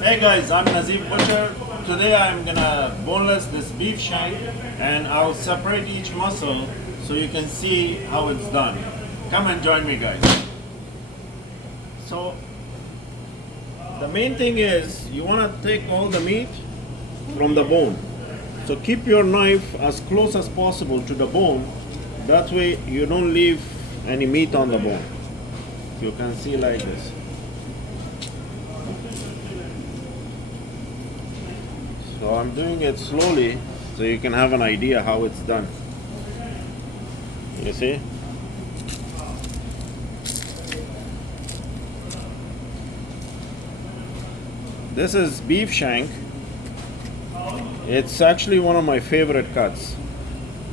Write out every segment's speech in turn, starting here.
Hey guys, I'm Nazeefbutcher. Today I'm gonna boneless this beef shank and I'll separate each muscle so you can see how it's done. Come and join me guys. So the main thing is you wanna take all the meat from the bone. So keep your knife as close as possible to the bone. That way you don't leave any meat on the bone. You can see like this. So I'm doing it slowly so you can have an idea how it's done. You see? This is beef shank. It's actually one of my favorite cuts.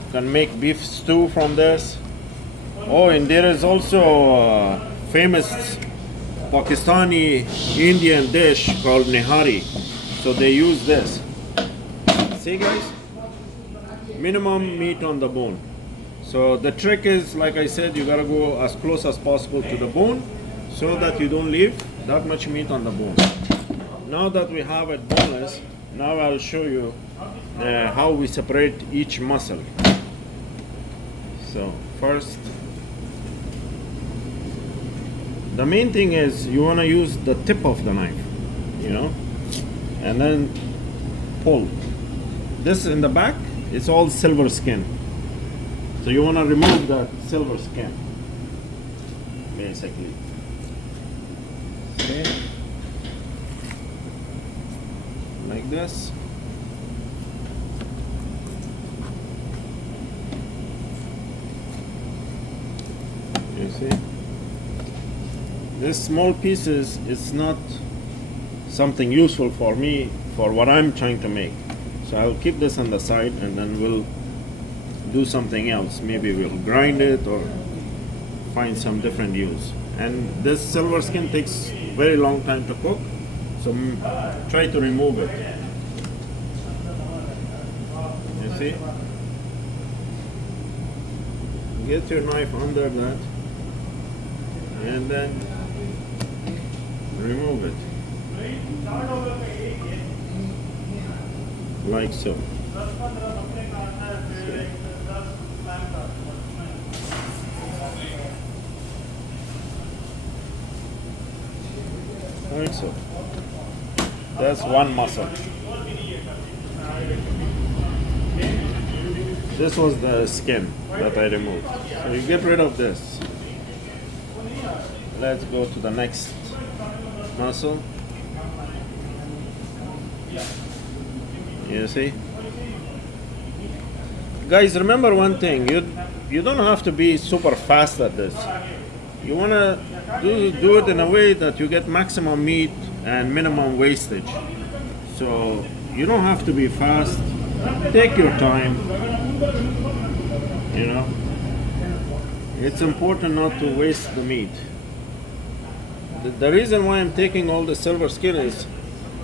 You can make beef stew from this. Oh, and there is also a famous Pakistani Indian dish called nihari. So they use this. See guys? Minimum meat on the bone. So the trick is, like I said, you gotta go as close as possible to the bone so that you don't leave that much meat on the bone. Now that we have it boneless, now I'll show you how we separate each muscle. So first, the main thing is you wanna use the tip of the knife, you know, and then pull. This in the back, it's all silver skin. So you want to remove that silver skin, basically. Okay. Like this. You see? This small pieces is not something useful for me for what I'm trying to make. So I'll keep this on the side and then we'll do something else. Maybe we'll grind it or find some different use. And this silver skin takes very long time to cook, so try to remove it. You see? Get your knife under that and then remove it. Like so. Like so. That's one muscle. This was the skin that I removed. So you get rid of this. Let's go to the next muscle. You see? Guys, remember one thing, you don't have to be super fast at this. You wanna do it in a way that you get maximum meat and minimum wastage. So you don't have to be fast. Take your time. You know? It's important not to waste the meat. The reason why I'm taking all the silver skin is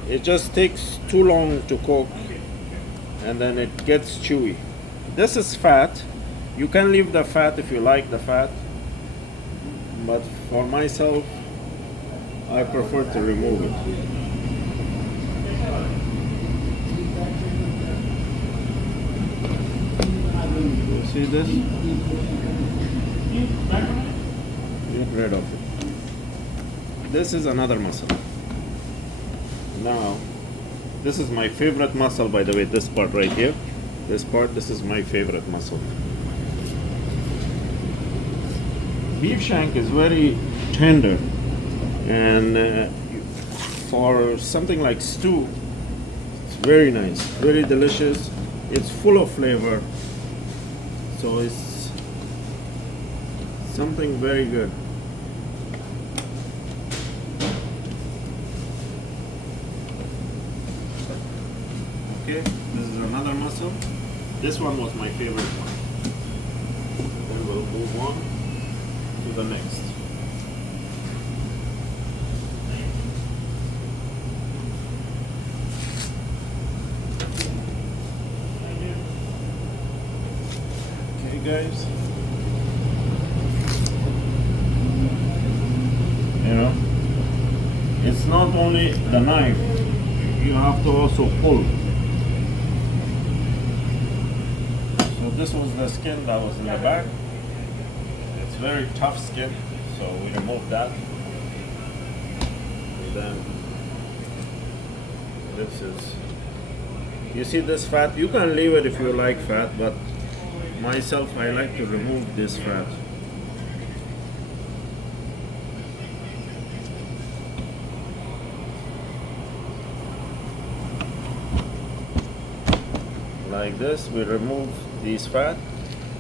it just takes too long to cook and then it gets chewy. This is fat. You can leave the fat if you like the fat, but for myself I prefer to remove it. You see this? Get rid of it. This is another muscle. Now, this is my favorite muscle, by the way, this part right here. This part, this is my favorite muscle. Beef shank is very tender, and for something like stew, it's very nice, very delicious. It's full of flavor, so it's something very good. Okay, this is another muscle. This one was my favorite one. Then we'll move on to the next. Okay guys. You know, it's not only the knife you have to also pull. So this was the skin that was in the back. It's very tough skin, so we removed that. And then this is, you see this fat, you can leave it if you like fat, but myself, I like to remove this fat. Like this, we remove these fat.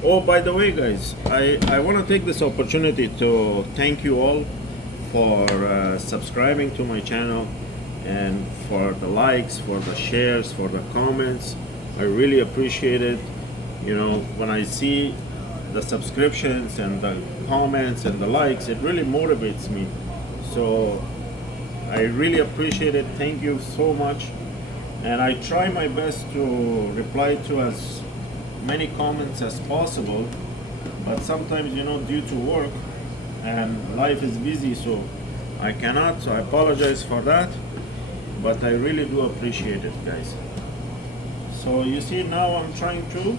Oh, by the way, guys, I want to take this opportunity to thank you all for subscribing to my channel, and for the likes, for the shares, for the comments. I really appreciate it. You know, when I see the subscriptions and the comments and the likes, it really motivates me. So I really appreciate it. Thank you so much. And I try my best to reply to as many comments as possible, but sometimes, you know, due to work and life is busy, so I cannot. So I apologize for that, but I really do appreciate it, guys. So you see, now I'm trying to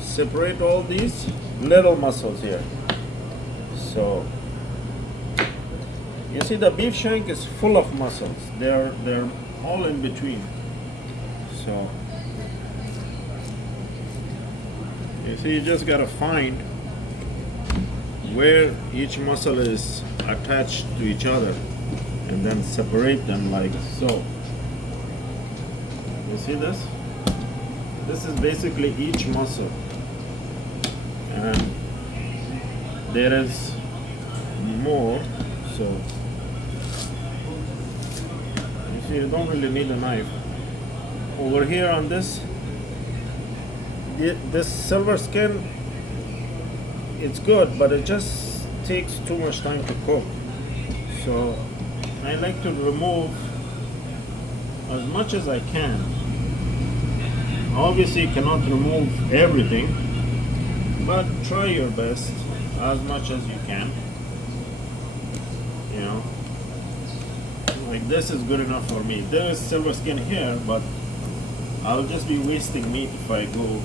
separate all these little muscles here. So you see, the beef shank is full of muscles. They're all in between. So you see, you just gotta find where each muscle is attached to each other and then separate them like so. You see this? This is basically each muscle, and there is more. So you see, you don't really need a knife. Over here on this silver skin, it's good, but it just takes too much time to cook. So I like to remove as much as I can. Obviously, you cannot remove everything, but try your best as much as you can. You know, like this is good enough for me. There is silver skin here, but I'll just be wasting meat if I go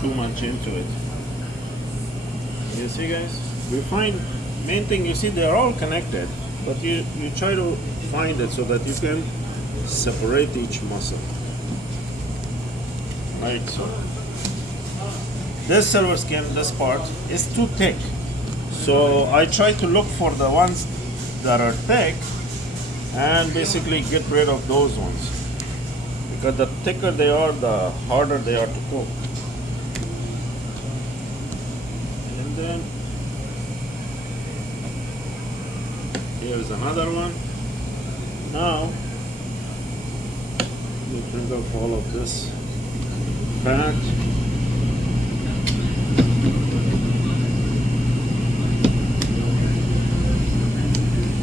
too much into it. You see, guys, we find, main thing, you see, they're all connected, but you try to find it so that you can separate each muscle. Right, so this silver skin, this part is too thick, so I try to look for the ones that are thick and basically get rid of those ones, because the thicker they are, the harder they are to cook. And then here's another one. Now we bring up all of this fat.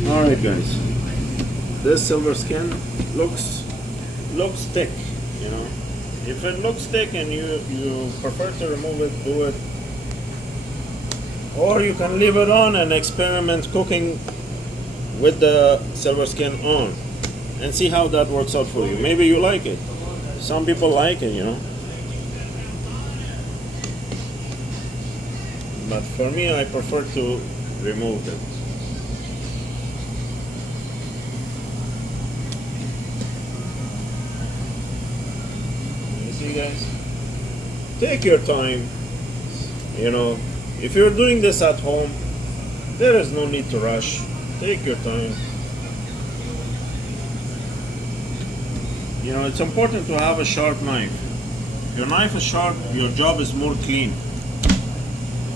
Alright, guys, this silver skin looks thick, you know. If it looks thick and you prefer to remove it, do it. Or you can leave it on and experiment cooking with the silver skin on and see how that works out for you. Maybe you like it. Some people like it, you know. But for me, I prefer to remove it. You see, guys? Take your time. You know, if you're doing this at home, there is no need to rush. Take your time. You know, it's important to have a sharp knife. If your knife is sharp, your job is more clean.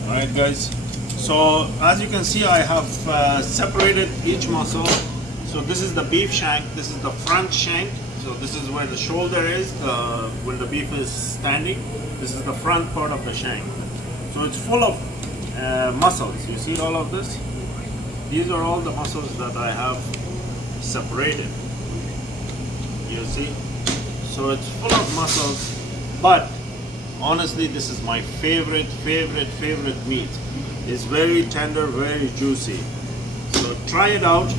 Alright, guys, so as you can see, I have separated each muscle. So this is the beef shank, this is the front shank, so this is where the shoulder is when the beef is standing. This is the front part of the shank. So it's full of muscles. You see all of this? These are all the muscles that I have separated. You see? So it's full of muscles, but honestly, this is my favorite meat. It's very tender, very juicy. So try it out.